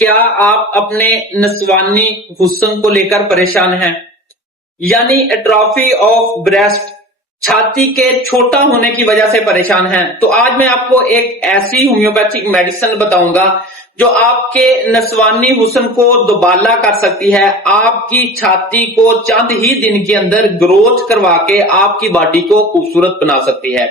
کیا آپ اپنے نسوانی حسن کو لے کر پریشان ہیں؟ یعنی ایٹروفی آف بریسٹ، چھاتی کے چھوٹا ہونے کی وجہ سے پریشان ہیں؟ تو آج میں آپ کو ایک ایسی ہومیوپیتھک میڈیسن بتاؤں گا جو آپ کے نسوانی حسن کو دوبالا کر سکتی ہے، آپ کی چھاتی کو چند ہی دن کے اندر گروتھ کروا کے آپ کی باڈی کو خوبصورت بنا سکتی ہے۔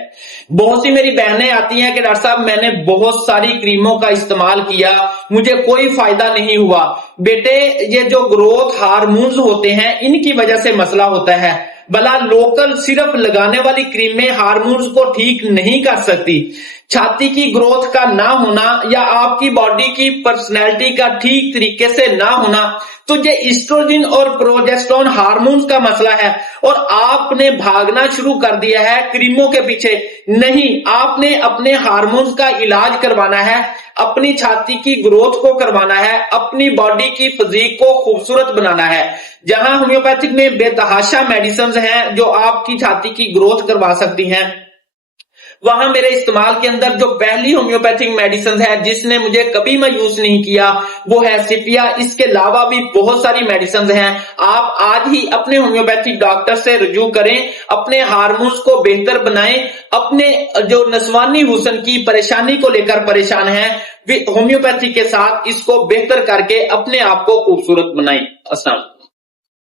بہت سی میری بہنیں آتی ہیں کہ ڈاکٹر صاحب میں نے بہت ساری کریموں کا استعمال کیا، مجھے کوئی فائدہ نہیں ہوا۔ بیٹے، یہ جو گروتھ ہارمونز ہوتے ہیں ان کی وجہ سے مسئلہ ہوتا ہے، بلا لوکل صرف لگانے والی کریمیں ہارمونز کو ٹھیک نہیں کر سکتی۔ چھاتی کی گروتھ کا نہ ہونا یا آپ کی باڈی کی پرسنالٹی کا ٹھیک طریقے سے نہ ہونا، تو یہ ایسٹروجن اور پروجسٹرون ہارمونز کا مسئلہ ہے، اور آپ نے بھاگنا شروع کر دیا ہے کریموں کے پیچھے۔ نہیں، آپ نے اپنے ہارمونز کا علاج کروانا ہے، اپنی چھاتی کی گروتھ کو کروانا ہے، اپنی باڈی کی فزیک کو خوبصورت بنانا ہے۔ جہاں ہومیوپیتھک میں بے تحاشا میڈیسنز ہیں جو آپ کی چھاتی کی گروتھ کروا سکتی ہیں، وہاں میرے استعمال کے اندر جو پہلی ہومیوپیتھک میڈیسنز ہے جس نے مجھے کبھی میوس نہیں کیا وہ ہے سپیا۔ اس کے علاوہ بھی بہت ساری میڈیسنز ہیں۔ آپ آج ہی اپنے ہومیوپیتھک ڈاکٹر سے رجوع کریں، اپنے ہارمونز کو بہتر بنائیں، اپنے جو نسوانی حسن کی پریشانی کو لے کر پریشان ہیں ہومیوپیتھی کے ساتھ اس کو بہتر کر کے اپنے آپ کو خوبصورت بنائیں۔ السلام۔